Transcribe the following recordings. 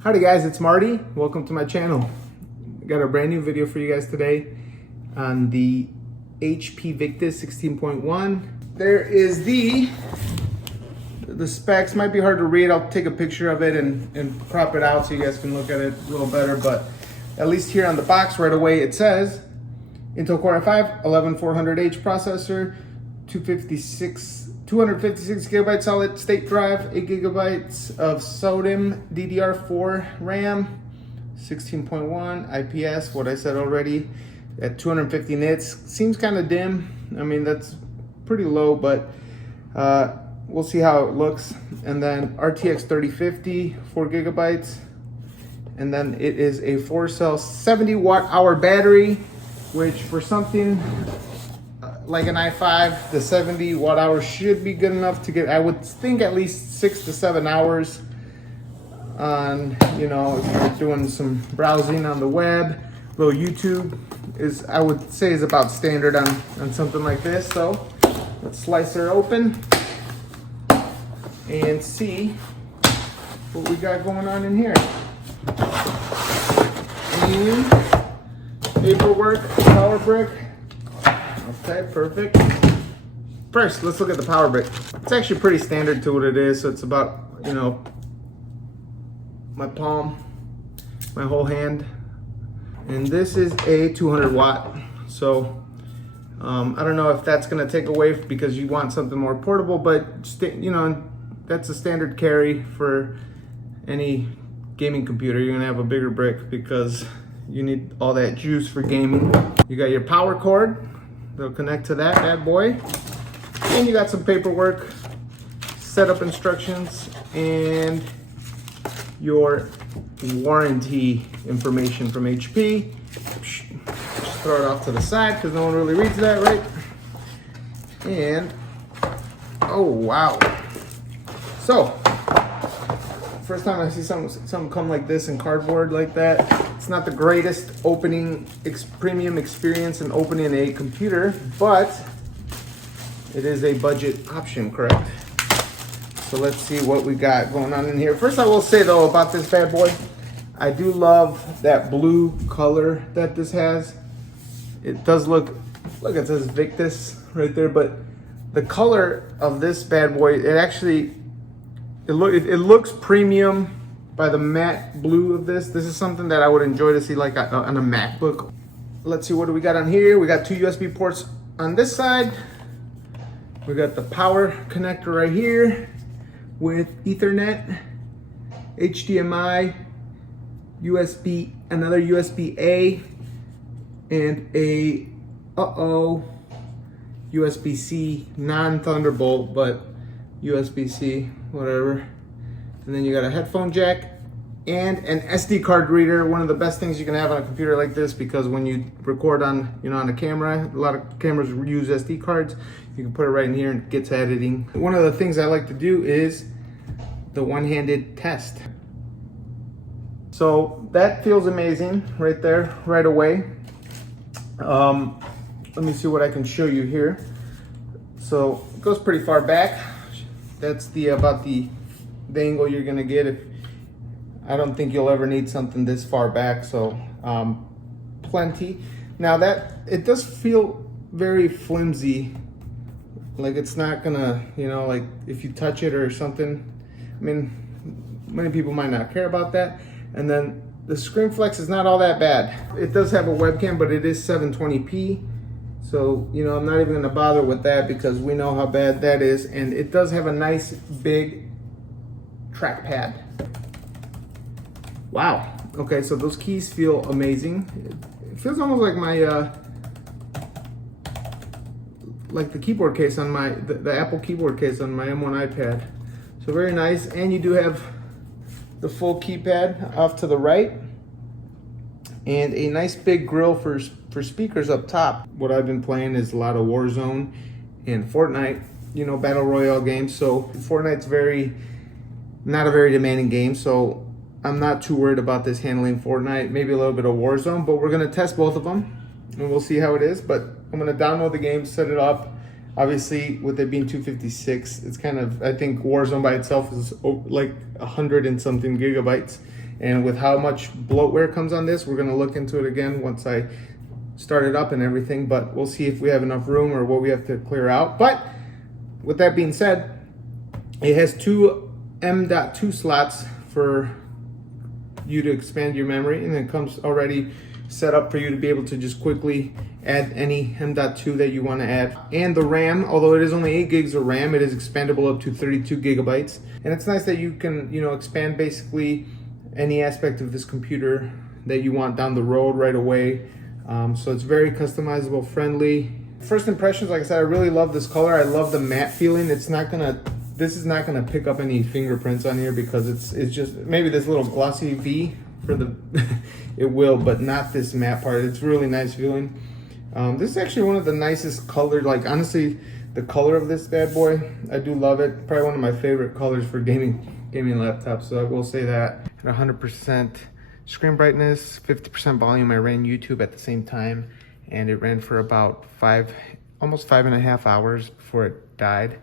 Howdy guys, it's Marty. Welcome to my channel. I got a brand new video for you guys today on the HP VICTUS 16.1. There is the specs. Might be hard to read. I'll take a picture of it and crop it out so you guys can look at it a little better, but at least here on the box right away it says Intel Core i5 11400H processor, 256 gigabyte solid state drive, 8 gigabytes of SODIMM DDR4 RAM, 16.1 IPS, what I said already, at 250 nits. Seems kind of dim. I mean, that's pretty low, but we'll see how it looks. And then RTX 3050, 4 gigabytes. And then it is a 4-cell 70 watt-hour battery, which for something like an i5, the 70 watt hours should be good enough to get, I would think, at least 6 to 7 hours on, you know, if you're doing some browsing on the web. Little YouTube is, I would say, is about standard on something like this. So let's slice her open and see what we got going on in here. And paperwork, power brick. Okay, perfect. First, let's look at the power brick. It's actually pretty standard to what it is. So it's about, you know, my palm, my whole hand. And this is a 200 watt. So I don't know if that's gonna take away because you want something more portable, but you know, that's a standard carry for any gaming computer. You're gonna have a bigger brick because you need all that juice for gaming. You got your power cord. They'll connect to that bad boy. And you got some paperwork, setup instructions, and your warranty information from HP. Just throw it off to the side because no one really reads that, right? And, oh wow. So, first time I see something come like this in cardboard like that. It's not the greatest opening premium experience in opening a computer, but it is a budget option, correct? So let's see what we got going on in here. First, I will say though about this bad boy, I do love that blue color that this has. It does look, it says VICTUS right there, but the color of this bad boy, it looks premium by the matte blue of this. This is something that I would enjoy to see like on a MacBook. Let's see, what do we got on here? We got 2 USB ports on this side. We got the power connector right here with Ethernet, HDMI, USB, another USB-A, and a USB-C, non-Thunderbolt, but USB-C, whatever. And then you got a headphone jack and an SD card reader. One of the best things you can have on a computer like this, because when you record on, you know, on a camera, a lot of cameras use SD cards. You can put it right in here and it gets editing. One of the things I like to do is the one-handed test. So that feels amazing right there, right away. Let me see what I can show you here. So it goes pretty far back. That's the about the angle you're gonna get. If I don't think you'll ever need something this far back, so plenty. Now that it does feel very flimsy, like it's not gonna, you know, like if you touch it or something. I mean, many people might not care about that. And then the screen flex is not all that bad. It does have a webcam, but it is 720p. So, you know, I'm not even gonna bother with that because we know how bad that is. And it does have a nice big trackpad. Wow. Okay, so those keys feel amazing. It feels almost like my like the keyboard case on my the Apple keyboard case on my M1 iPad. So very nice. And you do have the full keypad off to the right, and a nice big grill for speakers up top. What I've been playing is a lot of Warzone and Fortnite, you know, battle royale games. So Fortnite's not a very demanding game, so I'm not too worried about this handling Fortnite. Maybe a little bit of Warzone, but we're gonna test both of them and we'll see how it is. But I'm gonna download the game, set it up. Obviously, with it being 256, it's kind of, I think Warzone by itself is like 100 and something gigabytes. And with how much bloatware comes on this, we're gonna look into it again once I start it up and everything, but we'll see if we have enough room or what we have to clear out. But with that being said, it has two M.2 slots for you to expand your memory, and it comes already set up for you to be able to just quickly add any M.2 that you want to add. And the RAM, although it is only 8 gigs of RAM, it is expandable up to 32 gigabytes. And it's nice that you can, expand basically any aspect of this computer that you want down the road right away. So it's very customizable, friendly. First impressions, like I said, I really love this color. I love the matte feeling. This is not gonna pick up any fingerprints on here because it's just maybe this little glossy V for the it will, but not this matte part. It's really nice feeling. This is actually one of the nicest colored, like honestly, the color of this bad boy, I do love it. Probably one of my favorite colors for gaming laptops. So I will say that. At 100% screen brightness, 50% volume, I ran YouTube at the same time, and it ran for about almost 5.5 hours before it died.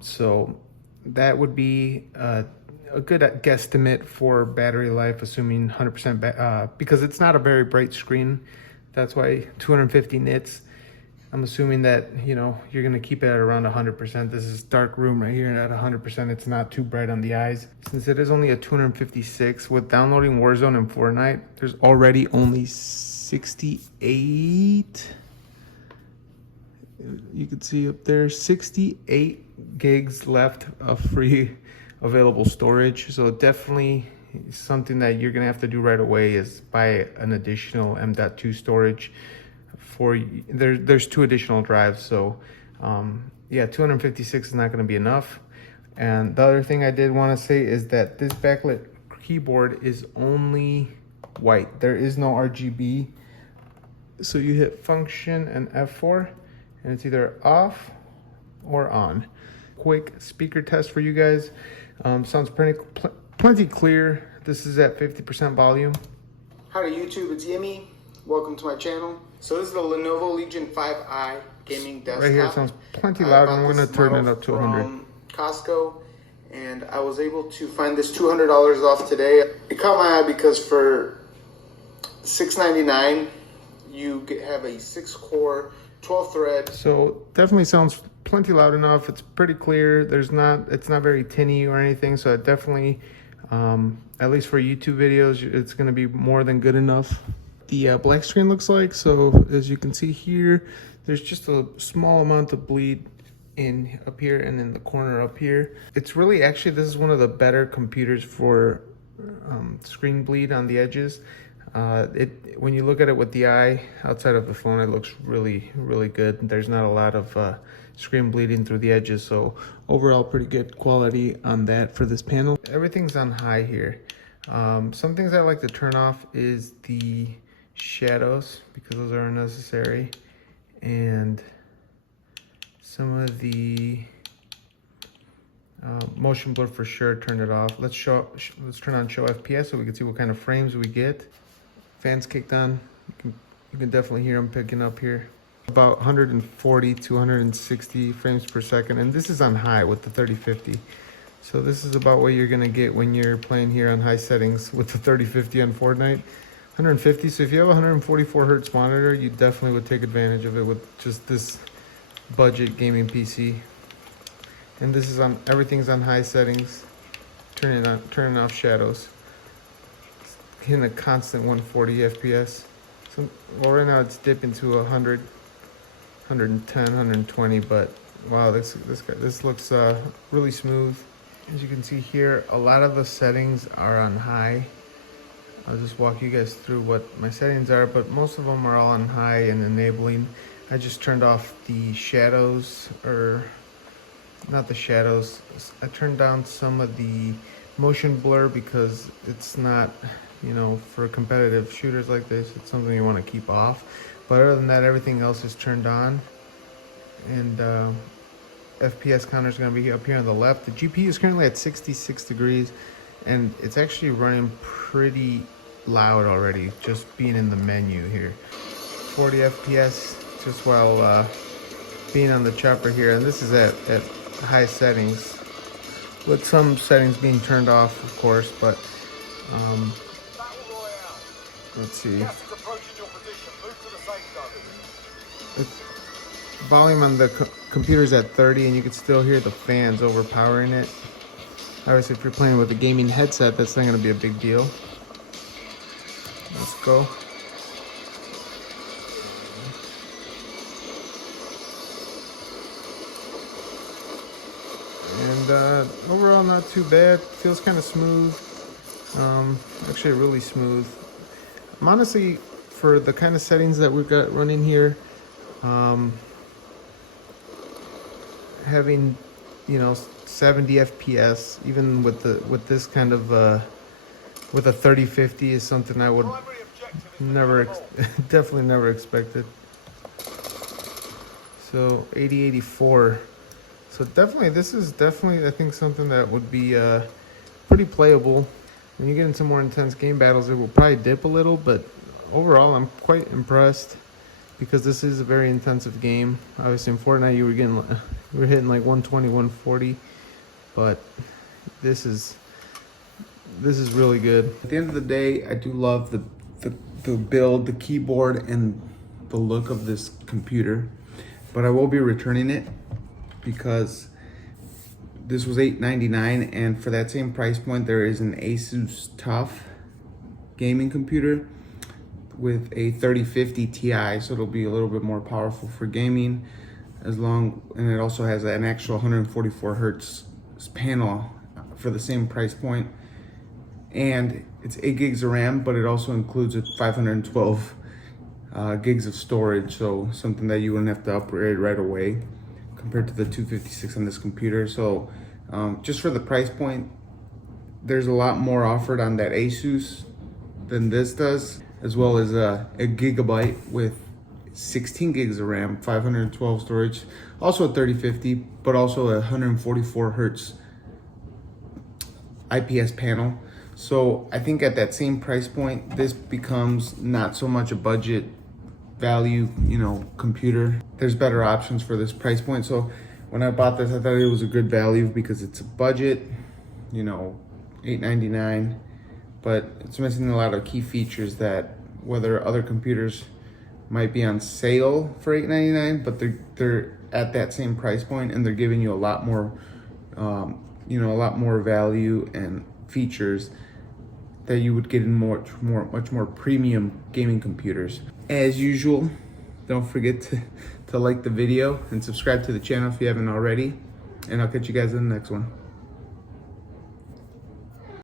So that would be a good guesstimate for battery life, assuming 100%, because it's not a very bright screen. That's why 250 nits. I'm assuming that, you're gonna keep it at around 100%. This is dark room right here, and at 100%, it's not too bright on the eyes. Since it is only a 256, with downloading Warzone and Fortnite, there's already only 68. You can see up there, 68 gigs left of free available storage. So definitely something that you're gonna have to do right away is buy an additional M.2 storage. There's 2 additional drives, so yeah, 256 is not going to be enough. And the other thing I did want to say is that this backlit keyboard is only white. There is no RGB. So you hit function and F4 and it's either off or on. Quick speaker test for you guys. Sounds plenty clear. This is at 50% volume. Howdy YouTube, it's Yimmy. Welcome to my channel. So this is the Lenovo Legion 5i gaming desktop. Right here it sounds plenty loud. I'm going to turn it up to 100. From Costco, and I was able to find this $200 off today. It caught my eye because for $699 you have a 6-core 12-thread. So definitely sounds plenty loud enough. It's pretty clear. It's not very tinny or anything. So it definitely, at least for YouTube videos, it's going to be more than good enough. The black screen looks like, so as you can see here, there's just a small amount of bleed in up here and in the corner up here. It's really, actually, this is one of the better computers for screen bleed on the edges. When you look at it with the eye outside of the phone, it looks really, really good. There's not a lot of screen bleeding through the edges, so overall pretty good quality on that for this panel. Everything's on high here. Some things I like to turn off is the shadows, because those are unnecessary, and some of the motion blur for sure, turn it off. Let's turn on show FPS so we can see what kind of frames we get. Fans kicked on. You can definitely hear them picking up here. About 140 to 160 frames per second, and this is on high with the 3050. So this is about what you're gonna get when you're playing here on high settings with the 3050 on Fortnite. 150, so if you have a 144 hertz monitor, you definitely would take advantage of it with just this budget gaming PC. And this is on, everything's on high settings. Turning off shadows. Hitting a constant 140 FPS. So, well, right now it's dipping to 100, 110, 120, but wow, this looks really smooth. As you can see here, a lot of the settings are on high. I'll just walk you guys through what my settings are, but most of them are all on high and enabling. I just turned off the shadows, or not the shadows. I turned down some of the motion blur because it's not, for competitive shooters like this, it's something you want to keep off. But other than that, everything else is turned on. And FPS counter is going to be up here on the left. The GPU is currently at 66 degrees. And it's actually running pretty loud already, just being in the menu here. 40 FPS just while being on the chopper here. And this is at high settings, with some settings being turned off, of course. But Let's see. Volume on the computer's at 30 and you can still hear the fans overpowering it. Obviously if you're playing with a gaming headset, that's not going to be a big deal. Let's go. And overall not too bad. Feels kind of smooth. Actually really smooth. I'm honestly, for the kind of settings that we've got running here, having, you know, 70 FPS even with this kind of with a 3050 is something I would definitely never expected. So 8084. So definitely, this is definitely, I think, something that would be pretty playable. When you get into more intense game battles, it will probably dip a little, but overall, I'm quite impressed because this is a very intensive game. Obviously, in Fortnite, you were hitting like 120, 140, but this is really good. At the end of the day, I do love the build, the keyboard, and the look of this computer, but I will be returning it because this was $8.99, and for that same price point, there is an Asus TUF gaming computer with a 3050 Ti, so it'll be a little bit more powerful for gaming, and it also has an actual 144 hertz panel for the same price point, and it's 8 gigs of RAM, but it also includes a 512 gigs of storage, so something that you wouldn't have to upgrade right away compared to the 256 on this computer. So just for the price point, there's a lot more offered on that Asus than this does, as well as a gigabyte with 16 gigs of RAM, 512 storage, also a 3050, but also a 144 hertz IPS panel. So I think at that same price point, this becomes not so much a budget value, you know, computer. There's better options for this price point. So when I bought this, I thought it was a good value because it's a budget, you know, $8.99, but it's missing a lot of key features that whether other computers might be on sale for $8.99, but they're at that same price point and they're giving you a lot more, you know, a lot more value and features that you would get in much more premium gaming computers. As usual, don't forget to like the video and subscribe to the channel if you haven't already, and I'll catch you guys in the next one.